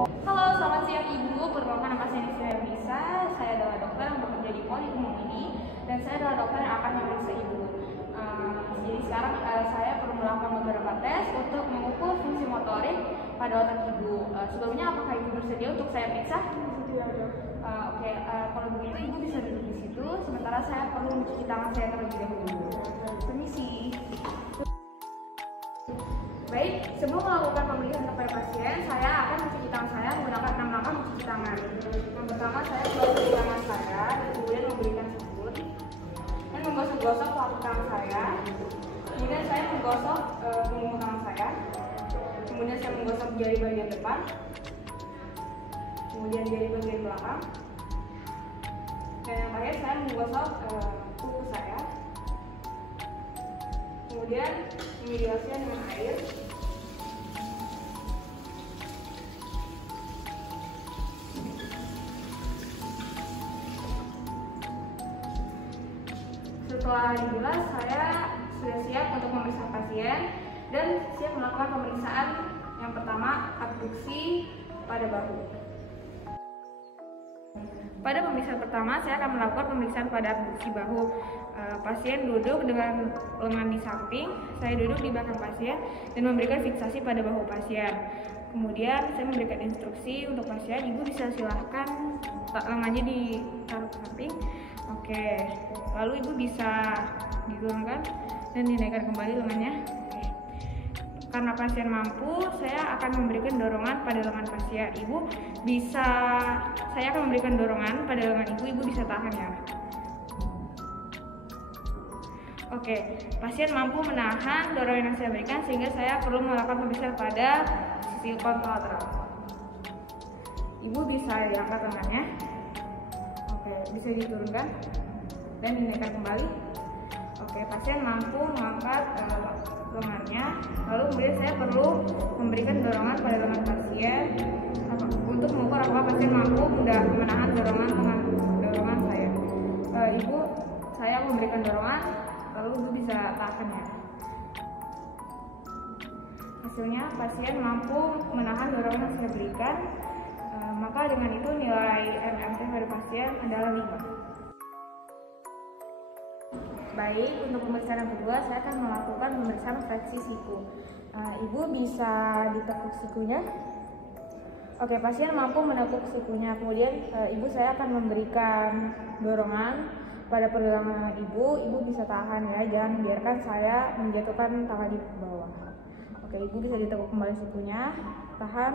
Halo, selamat siang Ibu. Perkenalkan nama saya Nisya Bisa. Saya adalah dokter yang bekerja di Poli Umum ini, dan saya adalah dokter yang akan memeriksa Ibu. Jadi sekarang saya perlu melakukan beberapa tes untuk mengukur fungsi motorik pada otak Ibu. Sebelumnya apakah Ibu bersedia untuk saya periksa? Oke, kalau begitu Ibu bisa duduk di situ. Sementara saya perlu mencuci tangan saya terlebih dahulu. Permisi. Baik, sebelum melakukan pemeriksaan kepada pasien, saya akan mencuci tangan saya menggunakan 6 langkah mencuci tangan. Yang pertama, saya mencuci tangan saya, dan kemudian memberikan sabun dan menggosok-gosok telapak tangan saya. Kemudian saya menggosok punggung tangan saya. Kemudian saya menggosok jari bagian depan, kemudian jari bagian belakang, dan yang terakhir saya menggosok kuku saya. Kemudian membilasnya dengan air. Setelah dibilas, saya sudah siap untuk memeriksa pasien dan siap melakukan pemeriksaan yang pertama, abduksi pada bahu. Pada pemeriksaan pertama, saya akan melakukan pemeriksaan pada abduksi bahu. Pasien duduk dengan lengan di samping, saya duduk di belakang pasien dan memberikan fiksasi pada bahu pasien. Kemudian saya memberikan instruksi untuk pasien, Ibu bisa silahkan lengannya ditaruh ke samping. Oke, lalu Ibu bisa diturunkan dan dinaikkan kembali lengannya. Oke. Karena pasien mampu, saya akan memberikan dorongan pada lengan pasien. Saya akan memberikan dorongan pada lengan Ibu bisa tahan ya. Oke, pasien mampu menahan dorongan yang saya berikan sehingga saya perlu melakukan pemeriksaan pada sisi kontralateral. Ibu bisa diangkat lengannya. Oke, bisa diturunkan dan dinaikkan kembali. Oke, pasien mampu mengangkat lengannya. Lalu kemudian saya perlu memberikan dorongan pada lengan pasien untuk mengukur apakah pasien mampu menahan dorongan saya. Saya memberikan dorongan, lalu Ibu bisa tahan ya. Hasilnya pasien mampu menahan dorongan yang saya berikan, maka dengan itu nilai MMT pada pasien adalah 5. Baik, untuk pemeriksaan yang kedua saya akan melakukan pemeriksaan fleksi siku. Ibu bisa ditekuk sikunya. Oke, pasien mampu menekuk sikunya. Kemudian saya akan memberikan dorongan pada pergelangan Ibu. Ibu bisa tahan ya, jangan biarkan saya menjatuhkan tangan di bawah. Oke, Ibu bisa ditekuk kembali sikunya, tahan.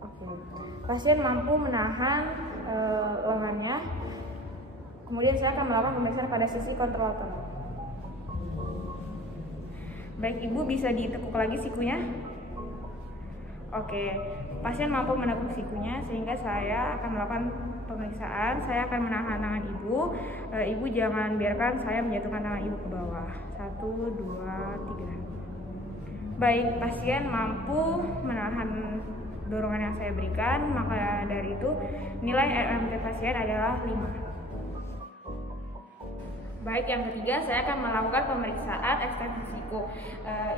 Oke, pasien mampu menahan lengannya. Kemudian saya akan melakukan pemeriksaan pada sisi kontralateral. Baik, Ibu bisa ditekuk lagi sikunya. Oke, pasien mampu menekuk sikunya sehingga saya akan melakukan pemeriksaan. Saya akan menahan tangan Ibu. Ibu jangan biarkan saya menjatuhkan tangan Ibu ke bawah. 1, 2, 3. Baik, pasien mampu menahan dorongan yang saya berikan, maka dari itu nilai RMT pasien adalah 5. Baik, yang ketiga saya akan melakukan pemeriksaan ekstensi siku.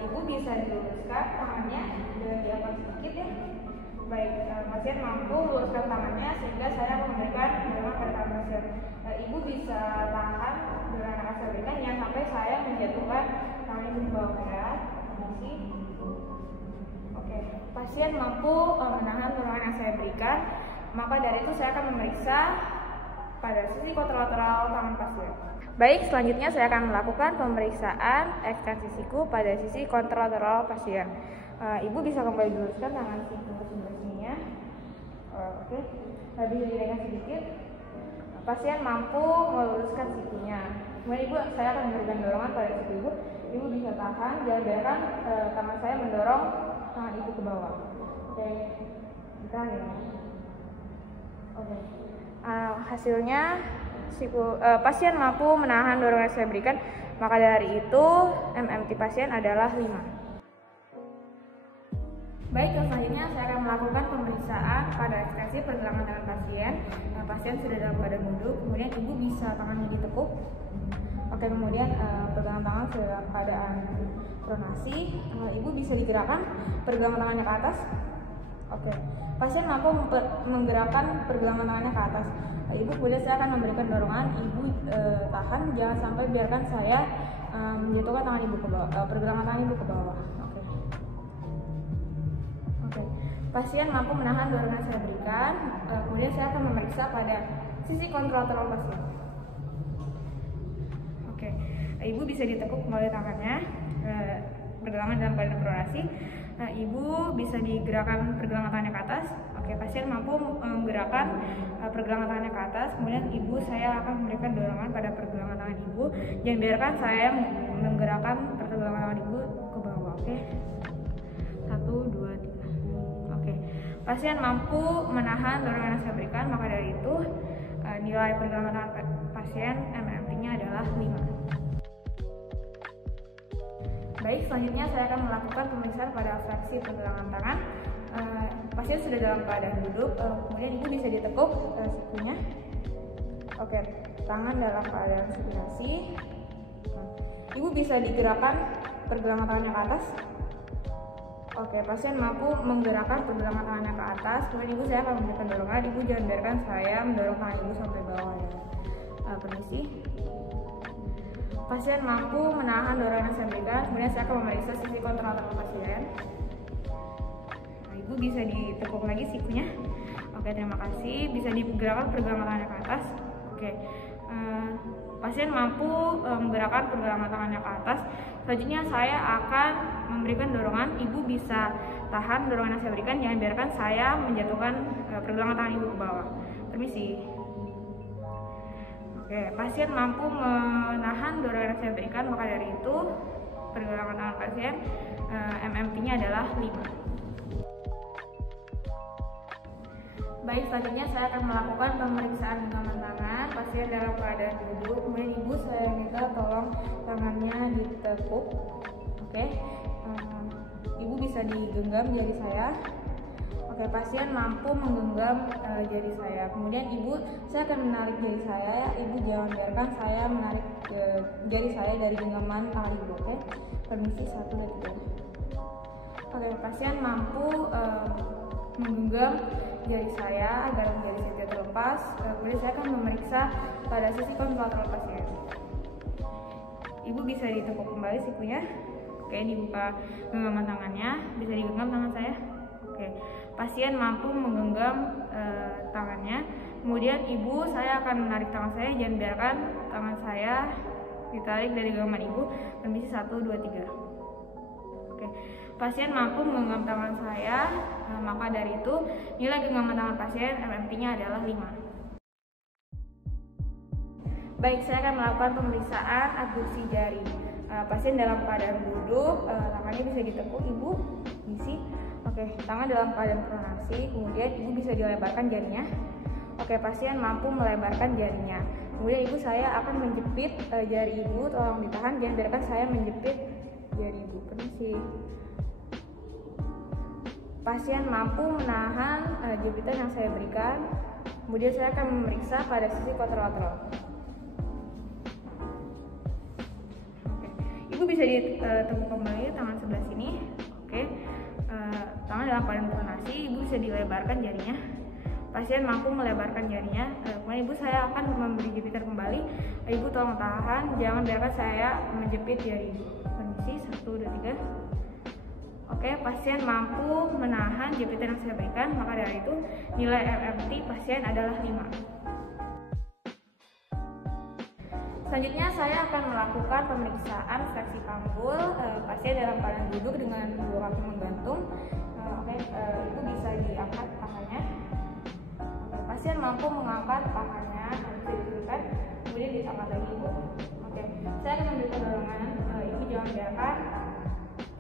Ibu bisa diluruskan tangannya dan diangkat sedikit ya. Baik, pasien mampu luruskan tangannya sehingga saya memberikan dorongan pada tangan pasien. Ibu bisa tahan dorongan yang saya berikan yang sampai saya menjatuhkan tangan Ibu di bawah ya. Oke, pasien mampu menahan dorongan yang saya berikan, maka dari itu saya akan memeriksa pada sisi kontralateral tangan pasien. Baik, selanjutnya saya akan melakukan pemeriksaan ekstensi siku pada sisi kontralateral pasien. Ibu bisa kembali diluruskan tangan siku ke sebelah sininya. Oke, bisa dinaikkan sedikit. Pasien mampu meluruskan sikunya. Kemudian saya akan memberikan dorongan pada siku Ibu. Ibu bisa tahan, jangan biarkan tangan saya mendorong tangan Ibu ke bawah. Oke, ditahan ya. Oke. Hasilnya pasien mampu menahan dorongan yang saya berikan, maka dari itu MMT pasien adalah 5. Baik, selanjutnya saya akan melakukan pemeriksaan pada ekstensi pergelangan tangan pasien. Pasien sudah dalam keadaan duduk, kemudian Ibu bisa tangannya ditekuk. Oke, kemudian pergelangan tangan sudah dalam keadaan pronasi. Ibu bisa digerakkan pergelangan tangannya ke atas. Oke, pasien mampu menggerakkan pergelangan tangannya ke atas. Ibu, kemudian saya akan memberikan dorongan. Ibu tahan, jangan sampai biarkan saya menjatuhkan tangan ibu ke bawah, pergelangan tangan ibu ke bawah. Oke. Pasien mampu menahan dorongan yang saya berikan. Kemudian saya akan memeriksa pada sisi kontralateral pasien. Oke, ibu bisa ditekuk kembali tangannya, pergelangan dalam keadaan pronasi. Ibu bisa digerakkan pergelangan tangannya ke atas. Oke, pasien mampu menggerakkan pergelangan tangannya ke atas. Kemudian ibu, saya akan memberikan dorongan pada pergelangan tangan ibu. Jangan biarkan saya menggerakkan pergelangan tangan ibu ke bawah. Oke, 1, 2, 3. Oke, pasien mampu menahan dorongan yang saya berikan. Maka dari itu nilai pergelangan tangan pasien MMP-nya adalah 5. Baik, selanjutnya saya akan melakukan pemeriksaan pada fleksi pergelangan tangan. Pasien sudah dalam keadaan duduk, kemudian ibu bisa ditekuk sikunya. Oke, tangan dalam keadaan supinasi. Ibu bisa digerakkan pergelangan tangannya ke atas. Oke, pasien mampu menggerakkan pergelangan tangannya ke atas. Kemudian ibu, saya akan memberikan dorongan. Ibu jangan biarkan saya mendorong tangan ibu sampai bawah ya. Permisi. Pasien mampu menahan dorongan yang saya berikan. Kemudian saya akan memeriksa sisi kontralateral pasien. Ibu bisa ditekuk lagi sikunya. Oke, terima kasih. Bisa digerakkan pergelangan tangannya ke atas. Oke, pasien mampu menggerakkan pergelangan tangannya ke atas. Selanjutnya saya akan memberikan dorongan. Ibu bisa tahan dorongan yang saya berikan. Jangan biarkan saya menjatuhkan pergelangan tangan ibu ke bawah. Permisi. Oke, pasien mampu menahan dorongan yang saya berikan. Maka dari itu pergelangan tangan pasien MMP-nya adalah 5. Baik, selanjutnya saya akan melakukan pemeriksaan genggaman tangan. Pasien dalam keadaan duduk. Kemudian ibu, saya minta tolong tangannya ditekuk. Oke, ibu bisa digenggam jari saya. Oke, pasien mampu menggenggam jari saya. Kemudian ibu, saya akan menarik jari saya ya. Ibu jangan biarkan saya menarik jari saya dari genggaman tangan ibu. Oke, permisi, 1, 2, 3. Oke, pasien mampu menggenggam jari saya agar jari saya tidak terlepas. Kemudian saya akan memeriksa pada sisi kontralateral pasien. Ibu bisa ditekuk kembali sikunya. Oke, dibuka genggaman tangannya. Bisa digenggam tangan saya. Oke, pasien mampu menggenggam tangannya. Kemudian ibu, saya akan menarik tangan saya. Jangan biarkan tangan saya ditarik dari genggaman ibu. Permisi, 1, 2, 3. Oke, pasien mampu menggenggam tangan saya. Maka dari itu nilai genggaman tangan pasien MMP-nya adalah 5. Baik, saya akan melakukan pemeriksaan abduksi jari. Pasien dalam keadaan duduk, tangannya bisa ditekuk ibu, isi. Oke, tangan dalam keadaan pronasi. Kemudian ibu bisa dilebarkan jarinya. Oke, pasien mampu melebarkan jarinya. Kemudian ibu, saya akan menjepit jari ibu. Tolong ditahan, jangan biarkan saya menjepit jari ibu. Permisi. Pasien mampu menahan jepitan yang saya berikan. Kemudian saya akan memeriksa pada sisi kontralateral. Oke. Ibu bisa ditekuk kembali tangan sebelah sini. Oke. Tangan dalam keadaan pronasi. Ibu bisa dilebarkan jarinya. Pasien mampu melebarkan jarinya. Kemudian ibu, saya akan memberi jepitan kembali. Ibu tolong tahan, jangan biarkan saya menjepit jari ibu. Permisi, 1, 2, 3. Oke, pasien mampu menahan jepitan yang saya berikan. Maka dari itu nilai MMT pasien adalah 5. Selanjutnya saya akan melakukan pemeriksaan fleksi panggul. Pasien dalam keadaan duduk dengan 2 kaki menggantung. Oke, ibu bisa diangkat pahanya. Oke, pasien mampu mengangkat pahanya, bisa didudukkan, kemudian diangkat lagi ibu. Oke, saya akan memberikan dorongan. Ibu jangan biarkan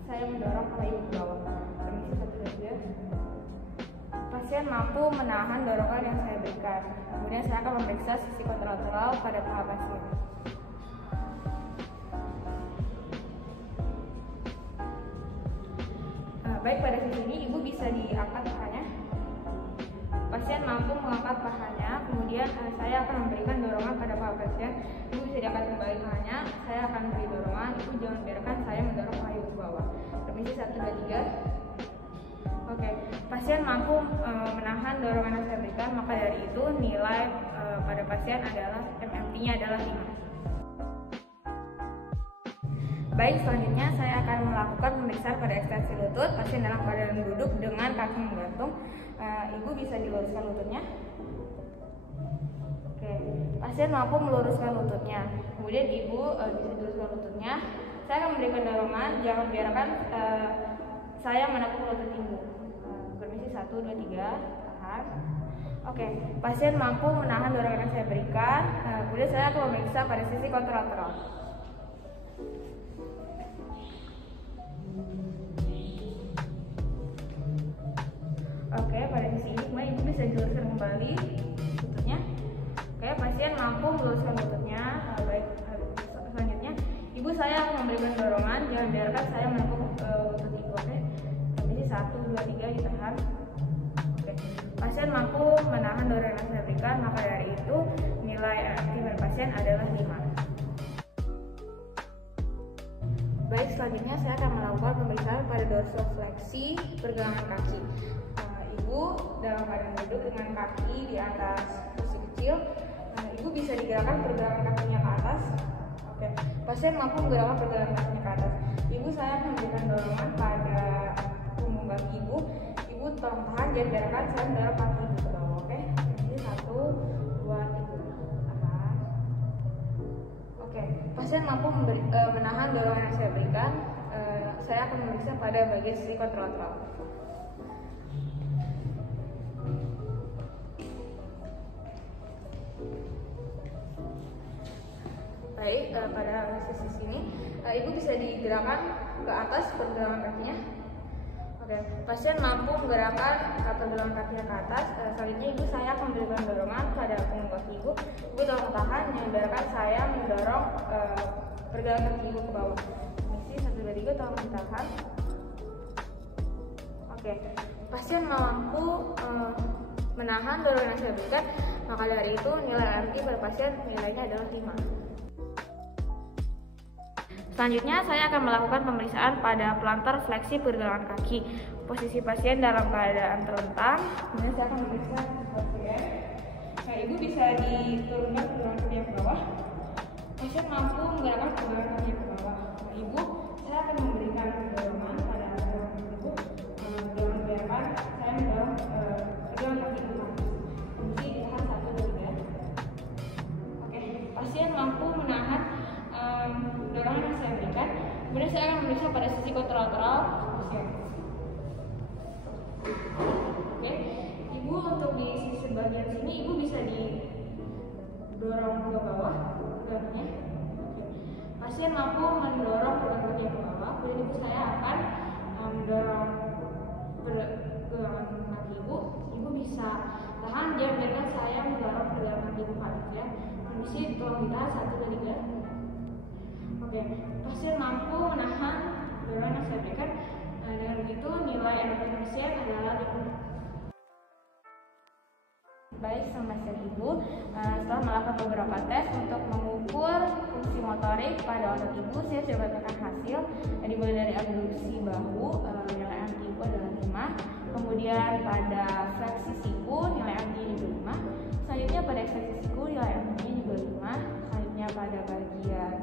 saya mendorong paha ibu ke bawah. Permisi, 1, 2, 3. Pasien mampu menahan dorongan yang saya berikan. Kemudian saya akan memeriksa sisi kontralateral pada paha pasien. Baik, pada sisi ini ibu bisa diangkat pahanya. Pasien mampu mengangkat pahanya. Kemudian saya akan memberikan dorongan pada paha pasien. Ibu bisa diangkat kembali pahanya. Saya akan beri dorongan. Ibu jangan biarkan saya mendorong paha ibu ke bawah. Permisi, 1, 2, 3. Oke, pasien mampu pada pasien adalah MMT-nya adalah 5. Baik, selanjutnya saya akan melakukan pemeriksaan pada ekstensi lutut pasien dalam keadaan duduk dengan kaki menggantung. Ibu bisa diluruskan lututnya. Oke, pasien mampu meluruskan lututnya. Kemudian ibu bisa diluruskan lututnya. Saya akan memberikan dorongan, jangan biarkan saya menepuk lutut ibu. Permisi, 1, 2, 3, tahan. Oke, pasien mampu menahan dorongan yang saya berikan. Kemudian saya akan memeriksa pada sisi kontralateral. Oke, pada sisi ini kemudian ibu bisa diluruskan kembali lututnya. Oke, pasien mampu meluruskan lututnya. Baik, selanjutnya ibu saya akan memberikan dorongan, jangan biarkan saya menepuk lutut ibu. Oke, permisi, 1, 2, 3, ditahan. Oke, pasien mampu menahan dorongan yang saya berikan, maka dari itu nilai MMT pasien adalah 5. Baik, selanjutnya saya akan melakukan pemeriksaan pada dorsifleksi pergelangan kaki. Ibu dalam keadaan duduk dengan kaki di atas kursi kecil. Ibu bisa digerakkan pergelangan kakinya ke atas. Oke, pasien mampu menggerakkan pergelangan kakinya ke atas. Ibu saya memberikan dorongan pada punggung kaki ibu. Ibu tolong tahan, jangan biarkan saya mendorong kaki ibu ke bawah. Oke, ini 1, 2, 3. Tahan. Oke, pasien mampu menahan dorongan yang saya berikan. Saya akan memeriksa pada bagian sisi kontralateral. Baik, pada sisi sini ibu bisa digerakkan ke atas pergelangan kakinya. Oke, pasien mampu menggerakkan pergelangan kakinya ke atas. Selanjutnya ibu saya akan memberikan dorongan pada punggung kaki ibu. Ibu tolong tahan, jangan biarkan saya mendorong pergelangan kaki ibu ke bawah. Misi 1, 2, 3, tolong ditahan. Oke, pasien mampu menahan dorongan yang saya berikan, maka dari itu nilai MMT pada pasien nilainya adalah 5. Selanjutnya saya akan melakukan pemeriksaan pada plantar fleksi pergelangan kaki. Posisi pasien dalam keadaan terlentang. Kemudian saya akan memeriksa pasien. Nah, ibu bisa diturunkan pergelangan kaki ke bawah. Pasien mampu menggerakkan pergelangan kaki ke bawah. Nah, ibu, saya akan memberikan dorongan pada pergelangan kaki ibu. Jangan biarkan saya mendorong pergelangan kaki ibu. Posisi ditahan 1, 2, 3. Oke, pasien mampu menahan dorongan yang saya berikan. Kemudian saya akan memeriksa pada sisi kontralateral pasien. Oke, ibu untuk di sisi bagian sini ibu bisa didorong ke bawah pergelangannya. Pasien mampu mendorong pergelangannya ke bawah. Kemudian ibu saya akan mendorong pergelangan kaki ibu. Ibu bisa tahan, jangan biarkan saya mendorong pergelangan kaki ibu ke atas ya. Kondisi tolong ditahan 1, 2, 3. Oke, pasien mampu menahan dorongan yang saya berikan. Dengan begitu nilai MMT pasien adalah 5. Baik, selamat siang ibu. Setelah melakukan beberapa tes untuk mengukur fungsi motorik pada otot ibu, saya sudah mendapatkan hasil dimulai dari abduksi bahu, nilai MMT ibu adalah 5. Kemudian pada fleksi siku nilai MMT-nya juga 5. Selanjutnya pada ekstensi siku nilai MMT-nya juga 5. Selanjutnya pada bagian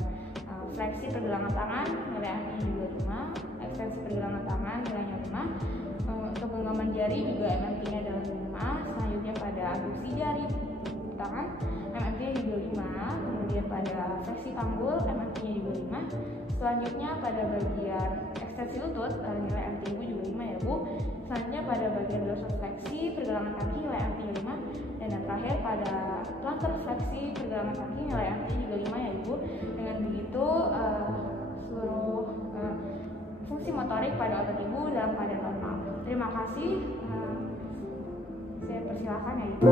fleksi pergelangan tangan nilai MMT-nya juga 5. Ekstensi pergelangan tangan nilainya 5. Untuk genggaman jari juga MMT-nya adalah 5. Selanjutnya pada abduksi jari tangan MMT-nya juga 5. Kemudian pada fleksi panggul MMT-nya juga 5. Selanjutnya pada bagian ekstensi lutut nilai MMT ibu juga 5 ya bu. Selanjutnya pada bagian dorsifleksi pergelangan kaki nilai MMT-nya 5. Dan yang terakhir pada plantar fleksi pergelangan kaki nilai MMT-nya juga 5 ya ibu. Dengan begitu seluruh fungsi motorik pada otot ibu dalam keadaan normal. Terima kasih. Saya persilahkan ya ibu.